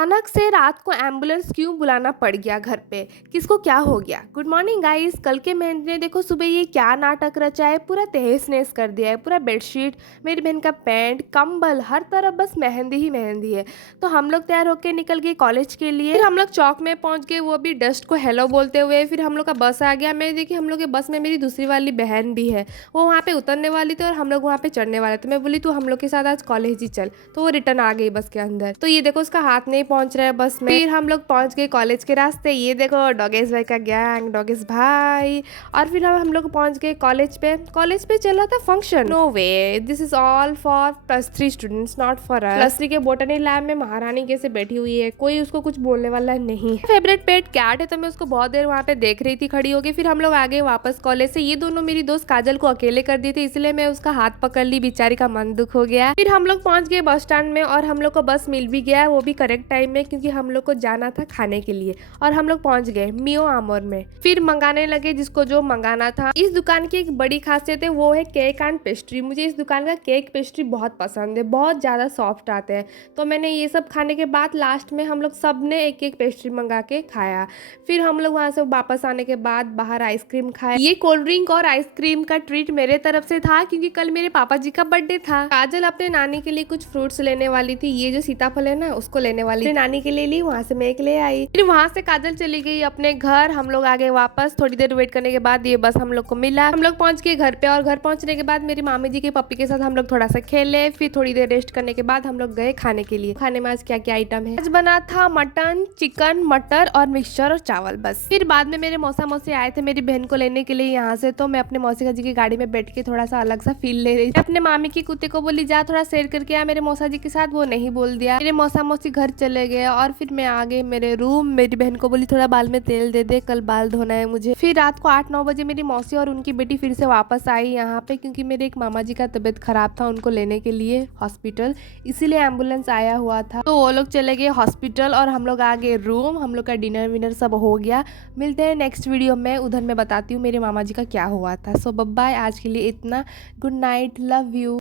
अचानक से रात को एम्बुलेंस क्यों बुलाना पड़ गया घर पे? किसको क्या हो गया? Good morning guys. कल के मैंने देखो सुबह ये क्या नाटक रचा है, पूरा तहस नहस कर दिया है। पूरा बेडशीट, मेरी बहन का पैंट, कंबल, हर तरफ बस मेहंदी ही मेहंदी है। तो हम लोग तैयार होके निकल गए कॉलेज के लिए। फिर हम लोग चौक में पहुंच गए, वो भी डस्ट को हेलो बोलते हुए। फिर हम लोग का बस आ गया। मैं देखी हम लोग के बस में मेरी दूसरी वाली बहन भी है, वो वहाँ पे उतरने वाली थी और हम लोग वहाँ पे चढ़ने वाले थे। मैं बोली तू हम लोग के साथ आज कॉलेज ही चल, तो वो रिटर्न आ गई बस के अंदर। तो ये देखो उसका हाथ नहीं पहुंच रहा है बस में। फिर हम लोग पहुंच गए कॉलेज के रास्ते। ये देखो डॉगेश भाई का गैंग, डॉगेश भाई। और फिर हम लोग पहुंच गए कॉलेज पे। कॉलेज पे चल रहा था function. No way, this is all for +3 students, not for us. +3 के बोटनी लैब में महारानी कैसे बैठी हुई है, कोई उसको कुछ बोलने वाला नहीं है। फेवरेट पेट कैट है, तो मैं उसको बहुत देर वहाँ पे देख रही थी खड़ी होगी। फिर हम लोग आ गए वापस कॉलेज से। ये दोनों मेरी दोस्त काजल को अकेले कर दी थी, इसलिए मैं उसका हाथ पकड़ ली, बेचारी का मन दुख हो गया। फिर हम लोग पहुंच गए बस स्टैंड में और हम लोग को बस मिल भी गया, वो भी करेक्ट टाइम में, क्योंकि हम लोग को जाना था खाने के लिए। और हम लोग पहुंच गए मियो आमोर में। फिर मंगाने लगे जिसको जो मंगाना था। इस दुकान की एक बड़ी खासियत है, वो है केक एंड पेस्ट्री। मुझे इस दुकान का केक पेस्ट्री बहुत पसंद है, बहुत ज़्यादा सॉफ्ट आते हैं। तो मैंने ये सब खाने के बाद लास्ट में हम लोग सब ने एक एक पेस्ट्री मंगा के खाया। फिर हम लोग वहाँ से वापस आने के बाद बाहर आइसक्रीम खाया। ये कोल्ड ड्रिंक और आइसक्रीम का ट्रीट मेरे तरफ से था, क्योंकि कल मेरे पापा जी का बर्थडे था। काजल अपने नानी के लिए कुछ फ्रूट्स लेने वाली थी, ये जो सीताफल है ना उसको लेने वाली थी। नानी के लिए ली, वहाँ से मैं एक ले आई। फिर वहाँ से काजल चली गई अपने घर, हम लोग आ गए वापस। थोड़ी देर वेट करने के बाद ये बस हम लोग को मिला। हम लोग पहुंच गए घर पे और घर पहुंचने के बाद मेरी मामी जी के पप्पी के साथ हम लोग थोड़ा सा खेले। फिर थोड़ी देर रेस्ट करने के बाद हम लोग गए खाने के लिए। खाने में आज क्या क्या आइटम है? आज बना था मटन, चिकन, मटर और मिक्सचर और चावल बस। फिर बाद में मेरे मौसा मौसी आए थे मेरी बहन को लेने के लिए यहाँ से, तो मैं अपने मौसी जी की गाड़ी में बैठ के थोड़ा सा अलग सा फील ले रही थी। अपने मामी की कुत्ते को बोली जा थोड़ा शेयर करके आ मेरे मौसा जी के साथ, वो नहीं बोल दिया। मेरे मौसा मौसी घर चले गए और फिर मैं आ गई मेरे रूम। मेरी बहन को बोली थोड़ा बाल में तेल दे दे, कल बाल धोना है मुझे। फिर रात को 8-9 बजे मेरी मौसी और उनकी बेटी फिर से वापस आई यहाँ पे, क्योंकि मेरे एक मामा जी का तबीयत खराब था, उनको लेने के लिए हॉस्पिटल, इसीलिए एम्बुलेंस आया हुआ था। तो वो लोग चले गए हॉस्पिटल और हम लोग आ गए रूम। हम लोग का डिनर विनर सब हो गया। मिलते हैं नेक्स्ट वीडियो में, उधर मैं बताती हूँ मेरे मामा जी का क्या हुआ था। सो बाय, आज के लिए इतना। Good night, love you.